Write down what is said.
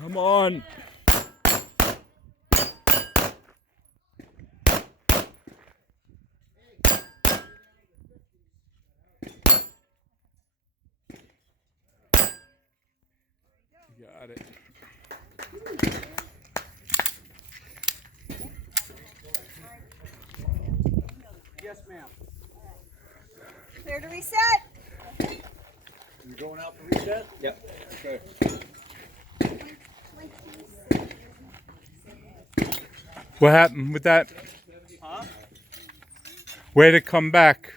Come on. Got it. Yes, ma'am. Clear to reset. You going out to reset? Yep. Okay. What happened with that? Huh? Way to come back.